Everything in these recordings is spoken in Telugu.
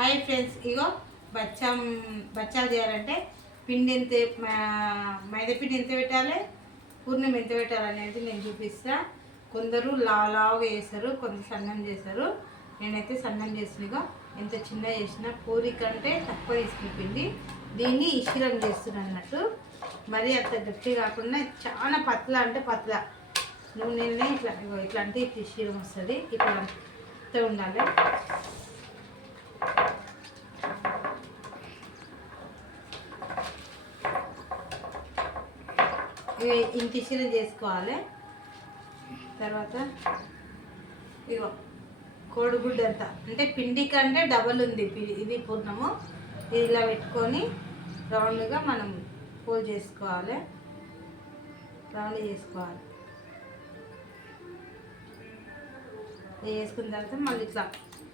హాయ్ ఫ్రెండ్స్ ఇగో బచ్చం బచ్చాలు చేయాలంటే పిండి ఎంత మా- మైదా పిండి ఎంత పెట్టాలి? పూర్ణం ఎంత పెట్టాలి అనేది నేను చూపిస్తా. కొందరు లావు లావుగా చేస్తారు కొందరు సన్నం చేస్తారు. నేనైతే సన్నం చేసినగా ఎంత చిన్న చేసినా పూరి కంటే తక్కువ తీసుకున్న పిండి. దీన్ని ఇషిరం చేస్తున్నాను అన్నట్టు. మరీ అంత గట్టి కాకుండా చాలా పతల అంటే పతల. నూనెనే ఇట్లా ఇగో ఇట్లా అంటే ఇట్లా ఇషిరం వస్తుంది. ఇట్లా ఉండాలి. ఇవి ఇంటి చేసుకోవాలి. తర్వాత ఇగో కోడిగుడ్డు అంత అంటే పిండి కంటే డబల్ ఉంది పి- ఇది పూర్ణము. ఇది ఇలా పెట్టుకొని రౌండ్గా మనం పోల్ చేసుకోవాలి. రౌండ్ చేసుకోవాలి. వేసుకున్న చేసుకున్న తర్వాత మళ్ళీ ఇట్లా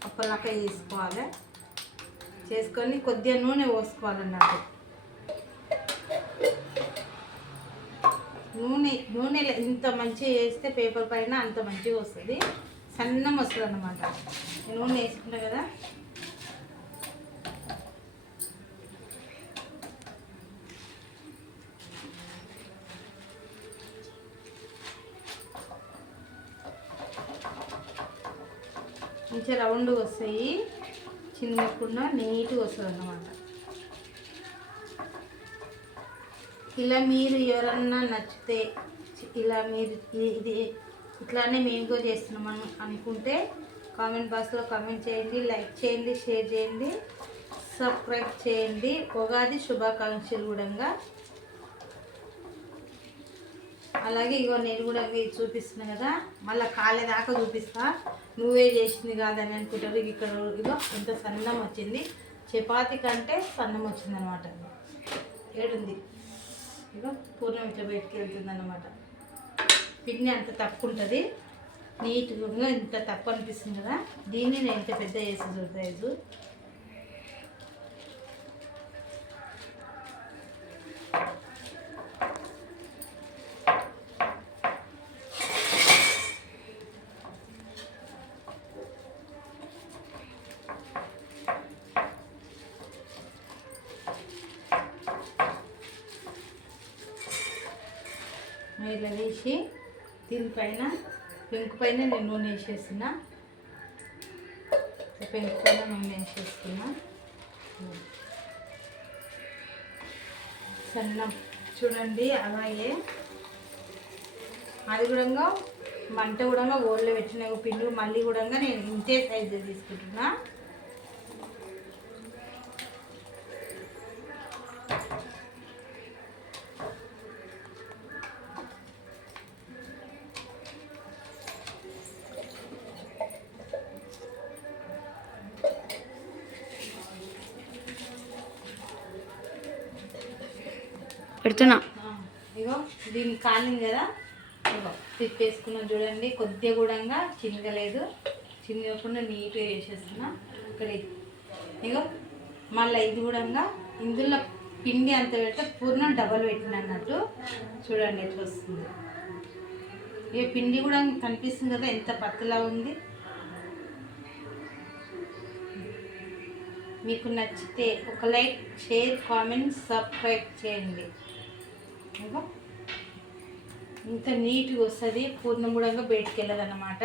అప్పలాక చేసుకోవాలి చేసుకొని కొద్దిగా నూనె పోసుకోవాలన్నట్టు నూనె నూనె ఇంత మంచిగా వేస్తే పేపర్ పైన అంత మంచిగా వస్తుంది. సన్నం వస్తుంది అనమాట నూనె వేసుకుంటా కదా. మంచిగా రౌండ్గా వస్తాయి. చిన్నకుండా నీట్గా వస్తుంది అన్నమాట ఇలా మీరు ఎవరన్నా నచ్చితే ఇలా మీరు ఇది ఇట్లానే మేము కూడా చేస్తున్నామని అనుకుంటే కామెంట్ బాక్స్లో కామెంట్ చేయండి లైక్ చేయండి షేర్ చేయండి సబ్స్క్రైబ్ చేయండి. ఉగాది శుభాకాంక్షలు కూడా అలాగే ఇగో నేను కూడా మీరు చూపిస్తున్నా కదా మళ్ళీ కాలేదాకా చూపిస్తా. నువ్వే చేసింది కాదని అనుకుంటారు. ఇక్కడ ఇగో ఎంత సన్నం వచ్చింది. చపాతి కంటే సన్నం వచ్చిందనమాట. ఏడుంది. ఇగో పూర్ణం ఇట్లా బయటికి వెళ్తుంది అనమాట పిండి అంత తక్కువ ఉంటుంది నీట్గా ఇంత తక్కువ అనిపిస్తుంది కదా. దీన్ని నేను ఇంత పెద్ద వేసి సైజు మీరు వేసి దీనిపైన పెంకు పైన నేను నూనె వేసేసిన. పెంకు పైన నూనె వేసేస్తున్నా సన్నం చూడండి అలాగే. అది కూడా మంట కూడా ఓళ్ళో పెట్టిన పిండి మళ్ళీ కూడా నేను ఇంతే సైజు తీసుకుంటున్నా. పెడుతున్నా. ఇగో దీన్ని కాలింది కదా. ఇగో తిప్పేసుకున్నాం చూడండి. కొద్దిగా కూడా చిన్నగలేదు చిన్నగకుండా నీట్గా వేసేస్తున్నా ఇక్కడ ఇగో మళ్ళీ ఇది కూడా ఇందులో పిండి అంత పెడితే పూర్ణం డబల్ పెట్టిన అన్నట్టు చూడండి ఎట్లా వస్తుంది. ఇక పిండి కూడా కనిపిస్తుంది కదా ఎంత పత్తలా ఉంది. మీకు నచ్చితే ఒక లైక్ షేర్ కామెంట్ సబ్స్క్రైబ్ చేయండి. ఇంత నీట్గా వస్తుంది పూర్ణం కూడా బయటికి వెళ్ళదు అనమాట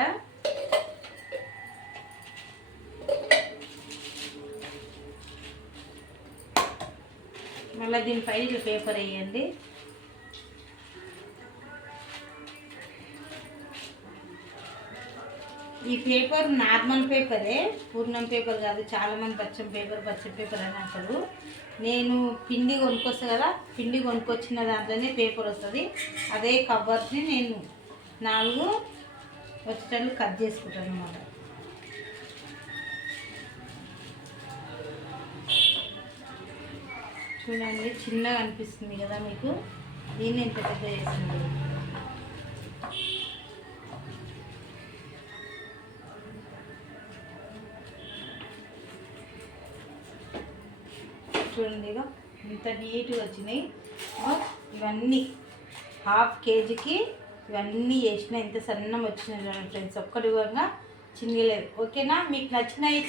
మళ్ళీ దీనిపైన ఇట్లా పేపర్ వేయండి. ఈ పేపర్ నార్మల్ పేపరే పూర్ణం పేపర్ కాదు చాలా మంది పచ్చం పేపర్ పచ్చం పేపర్ అని అంటారు. నేను పిండి కొనుక్కొస్తా కదా పిండి కొనుక్కొచ్చిన దాంట్లోనే పేపర్ వస్తుంది. అదే కవర్ని నేను నాలుగు వచ్చేటట్లు కట్ చేసుకుంటాను అనమాట చూడండి చిన్నగా అనిపిస్తుంది కదా మీకు. దీన్ని ఎంత పెద్ద చేసింది? చూడండి ఇగో ఇంత నీట్గా వచ్చినాయి. ఇవన్నీ హాఫ్ కేజీకి ఇవన్నీ వేసిన ఇంత సన్నం వచ్చినాయి చూడండి ఫ్రెండ్స్ ఒక్కటి కూడా చిన్నలేదు ఓకేనా మీకు నచ్చినాయి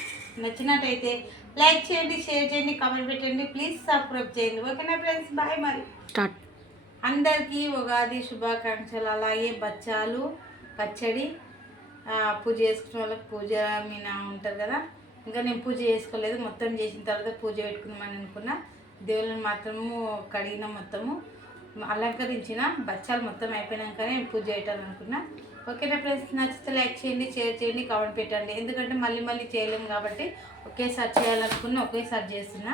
నచ్చినట్టయితే లైక్ చేయండి షేర్ చేయండి కామెంట్ పెట్టండి. ప్లీజ్ సబ్స్క్రైబ్ చేయండి. ఓకేనా ఫ్రెండ్స్ బాయ్ మరి. స్టార్ట్ అందరికీ ఉగాది శుభాకాంక్షలు. అలాగే బచ్చాలు పచ్చడి పూజ చేసుకునే వాళ్ళకి పూజ మీన ఉంటుంది కదా? ఇంకా నేను పూజ చేసుకోలేదు మొత్తం చేసిన తర్వాత పూజ పెట్టుకుందామని అనుకున్నా. దేవుళ్ళని మాత్రము కడిగిన మొత్తము అలంకరించిన బచ్చాలు మొత్తం అయిపోయినాకనే నేను పూజ చేయాలనుకున్నా ఓకేనా ఫ్రెండ్స్ నచ్చితే లైక్ చేయండి షేర్ చేయండి కామెంట్ పెట్టండి. ఎందుకంటే మళ్ళీ మళ్ళీ చేయలేము కాబట్టి ఒకేసారి చేయాలనుకున్నా ఒకేసారి చేస్తున్నా.